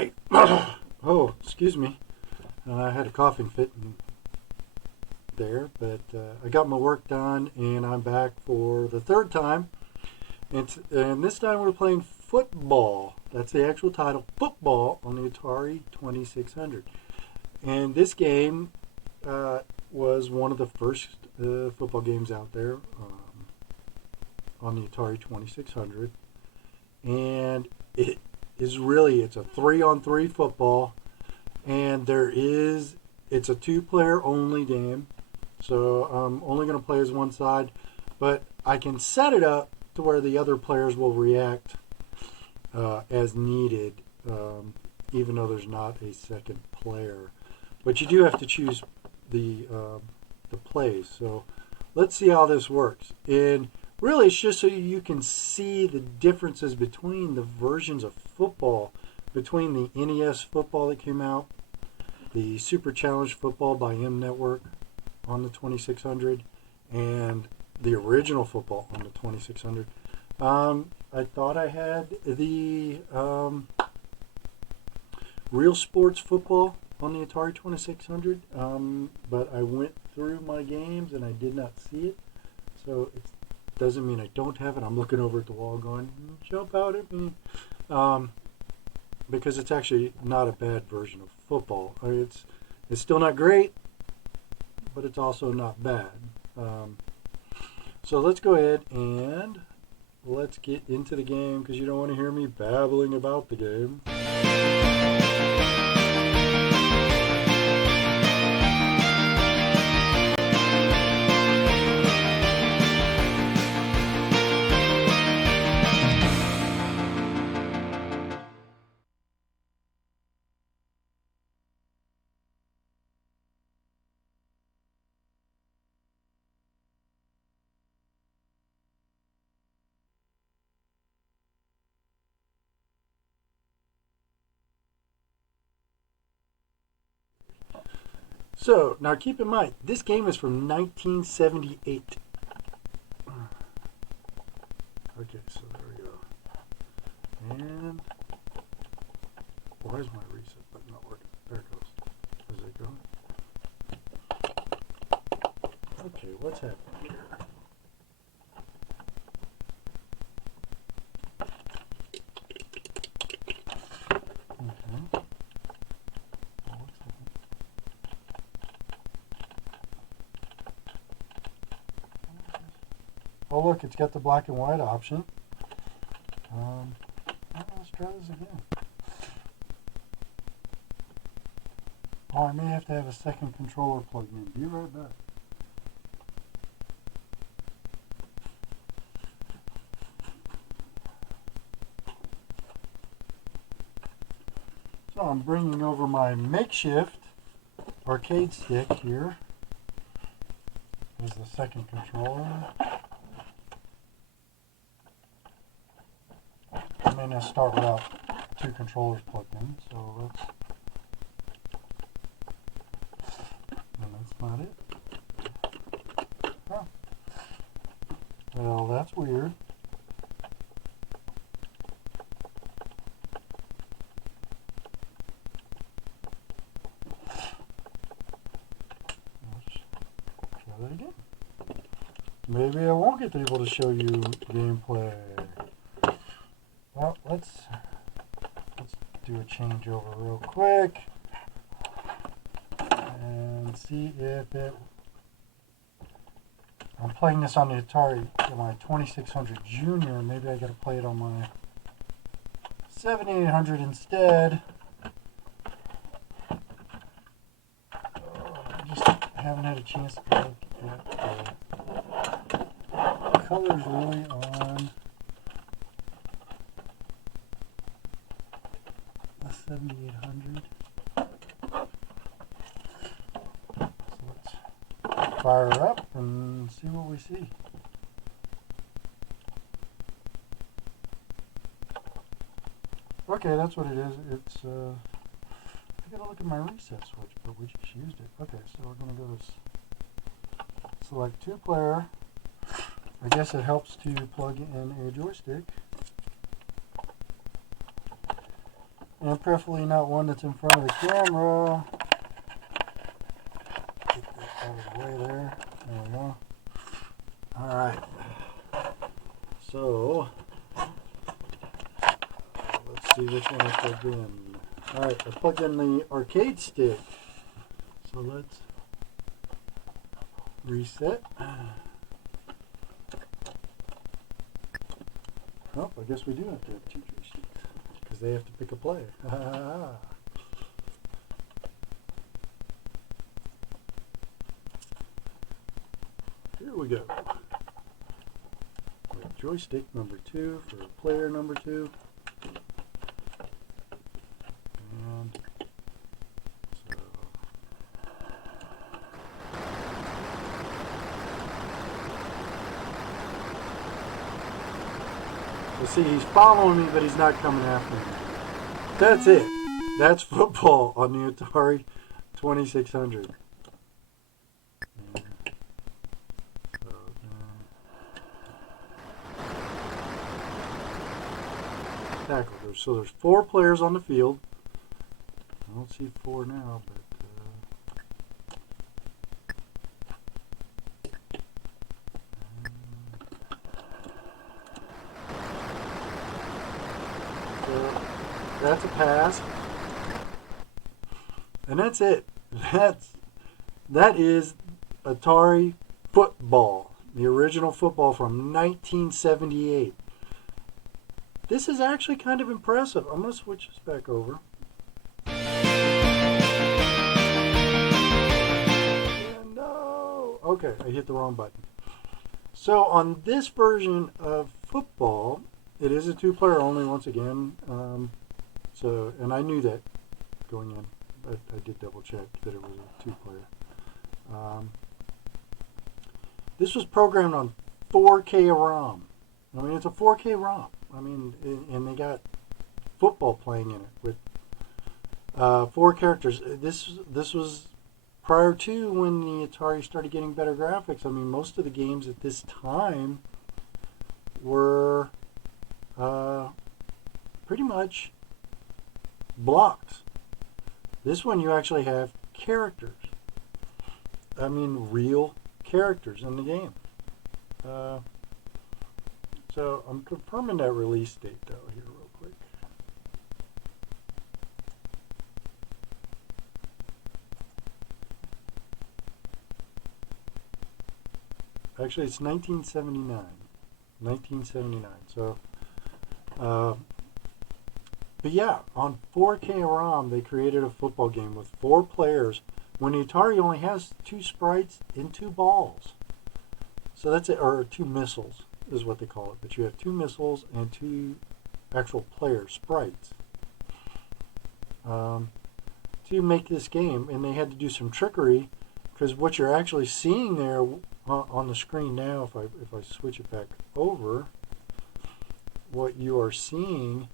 right. Oh, excuse me. I had a coughing fit there, but I got my work done, and I'm back for the third time. And this time we're playing football. That's the actual title, football, on the Atari 2600. And this game was one of the first football games out there on the Atari 2600. And it's a 3-on-3 football. And it's a two-player only game. So I'm only going to play as one side. But I can set it up to where the other players will react as needed, even though there's not a second player. But you do have to choose the plays. So let's see how this works. And really, it's just so you can see the differences between the versions of football, between the NES football that came out, the Super Challenge football by M Network on the 2600, and the original football on the 2600. I thought I had the Real Sports football on the Atari 2600, but I went through my games and I did not see it. So it doesn't mean I don't have it. I'm looking over at the wall going, jump out at me. Because it's actually not a bad version of football. It's still not great, but it's also not bad. So let's go ahead and let's get into the game, because you don't want to hear me babbling about the game. So, now keep in mind, this game is from 1978. Okay, so there we go. And why is my reset button not working? There it goes. Does it go? Okay, what's happening here? Oh, look, it's got the black and white option. Let's try this again. Oh, I may have to have a second controller plugged in. Be right back. So I'm bringing over my makeshift arcade stick here. There's the second controller. I may not start without two controllers plugged in, so let's. No, that's not it. Huh. Well, that's weird. Let's try that again. Maybe I won't get able to show you gameplay. Well, let's do a changeover real quick and see if it. I'm playing this on the Atari, my 2600 Junior. Maybe I gotta play it on my 7800 instead. I just haven't had a chance to look at the colors really on 7800. So let's fire her up and see what we see. Okay, that's what it is. It's I gotta look at my reset switch, but we just used it. Okay, so we're gonna go to select two player. I guess it helps to plug in a joystick. And preferably not one that's in front of the camera. Get that out of the way there. There we go. Alright. So, let's see which one I plugged in. Alright, I plugged in the arcade stick. So let's reset. Oh, I guess we do have to have 2 joysticks because they have to pick a player. Here we go. We have joystick number 2 for player number 2. And so see, he's following me, but he's not coming after me. That's it. That's football on the Atari 2600. Tackle. So there's 4 players on the field. I don't see 4 now, but that's a pass. And that's it. That is Atari football, the original football from 1978. This is actually kind of impressive. I'm going to switch this back over. And no! Okay, I hit the wrong button. So on this version of football, it is a 2-player only once again. And I knew that going in. I did double check that it was a 2-player. This was programmed on 4K ROM. I mean, it's a 4K ROM. I mean, and they got football playing in it with 4 characters. This was prior to when the Atari started getting better graphics. I mean, most of the games at this time were pretty much blocks. This one you actually have characters. I mean, real characters in the game. So I'm confirming that release date though here real quick. Actually, it's 1979. 1979. So, but yeah, on 4K ROM, they created a football game with 4 players when the Atari only has 2 sprites and 2 balls. So that's it, or 2 missiles is what they call it. But you have 2 missiles and 2 actual player sprites to make this game. And they had to do some trickery because what you're actually seeing there on the screen now, if I switch it back over, what you are seeing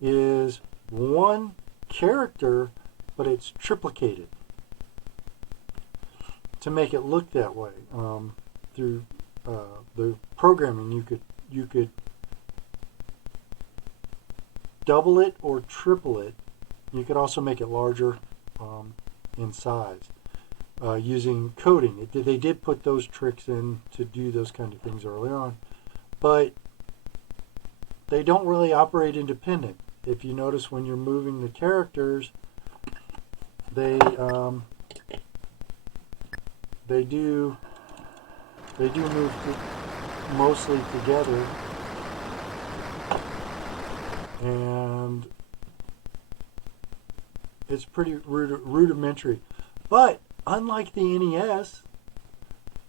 is one character, but it's triplicated to make it look that way. Through the programming, you could double it or triple it. You could also make it larger in size using coding. They did put those tricks in to do those kind of things early on, but they don't really operate independent. If you notice when you're moving the characters, they do move mostly together, and it's pretty rudimentary. But unlike the NES,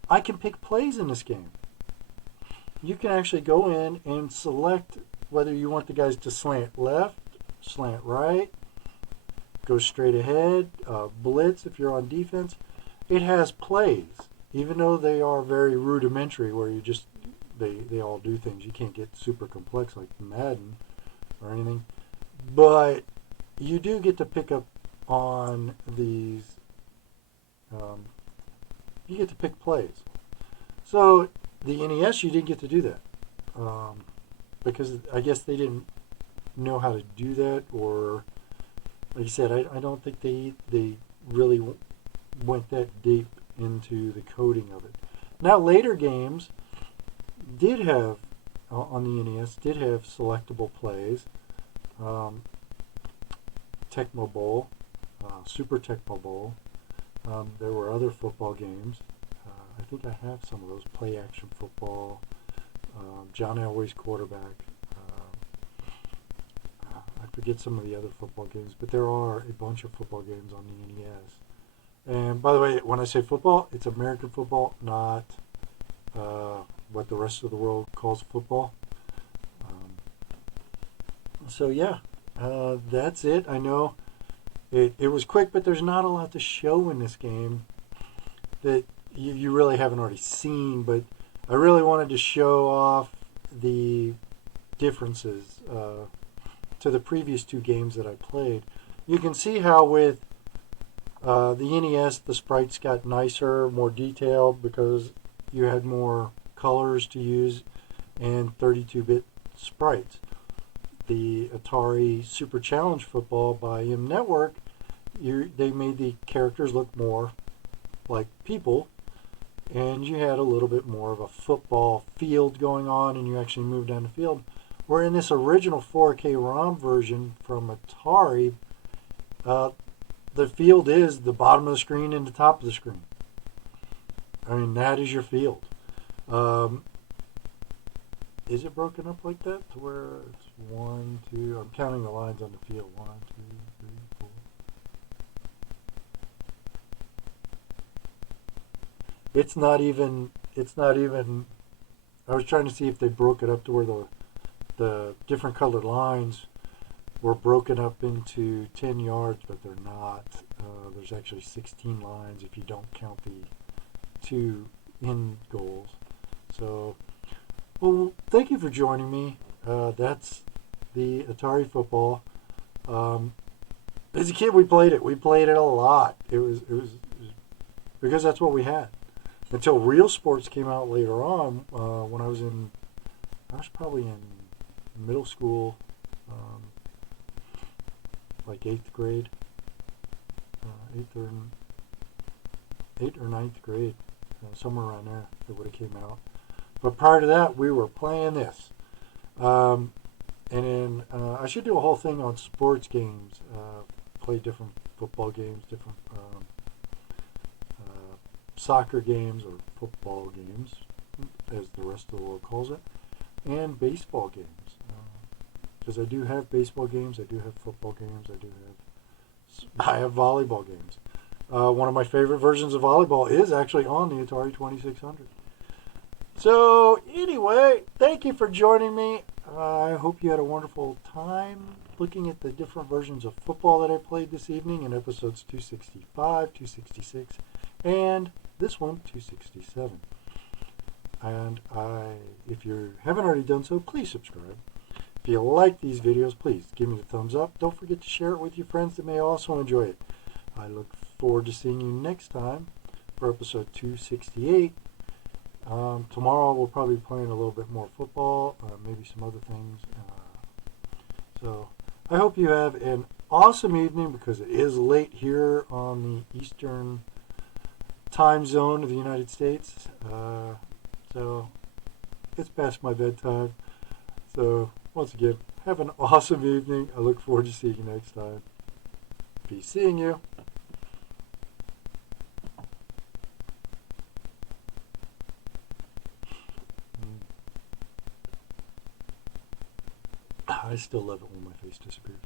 I can pick plays in this game. You can actually go in and select whether you want the guys to slant left, slant right, go straight ahead, blitz if you're on defense. It has plays, even though they are very rudimentary, where you just they all do things. You can't get super complex like Madden or anything, but you do get to pick up on these. You get to pick plays. So the NES, you didn't get to do that because I guess they didn't know how to do that, or like I said, I don't think they really went that deep into the coding of it. Now later games did have on the NES did have selectable plays, um, Tecmo Bowl, Super Tecmo Bowl. There were other football games. I think I have some of those. Play action football. John Elway's quarterback. I forget some of the other football games, but there are a bunch of football games on the NES. And by the way, when I say football, it's American football, not what the rest of the world calls football. So yeah, that's it. I know it was quick, but there's not a lot to show in this game that you really haven't already seen. But I really wanted to show off the differences to the previous two games that I played. You can see how with the NES, the sprites got nicer, more detailed because you had more colors to use and 32-bit sprites. The Atari Super Challenge Football by M Network, they made the characters look more like people, and you had a little bit more of a football field going on, and you actually moved down the field. Where in this original 4K ROM version from Atari, the field is the bottom of the screen and the top of the screen. I mean, that is your field. Is it broken up like that to where it's 1, 2? I'm counting the lines on the field. 1, 2, 3, 4. It's not even. I was trying to see if they broke it up to where the different colored lines were broken up into 10 yards, but they're not. There's actually 16 lines if you don't count the 2 end goals. So, well, thank you for joining me. That's the Atari football. As a kid, we played it. We played it a lot. It was because that's what we had. Until Real Sports came out later on, when I was probably in middle school, like 8th grade, 8th or 9th grade, somewhere around there. It would have came out. But prior to that, we were playing this. And then I should do a whole thing on sports games. Play different football games, different soccer games or football games, as the rest of the world calls it, and baseball games. Because I do have baseball games, I do have football games, I have volleyball games. One of my favorite versions of volleyball is actually on the Atari 2600. So anyway, thank you for joining me. I hope you had a wonderful time looking at the different versions of football that I played this evening in episodes 265, 266, and this one, 267. And if you haven't already done so, please subscribe. If you like these videos, please give me the thumbs up. Don't forget to share it with your friends that may also enjoy it. I look forward to seeing you next time for episode 268. Tomorrow we'll probably be playing a little bit more football, maybe some other things. So I hope you have an awesome evening, because it is late here on the Eastern time zone of the United States. So it's past my bedtime. So once again, have an awesome evening. I look forward to seeing you next time. Be seeing you. I still love it when my face disappears.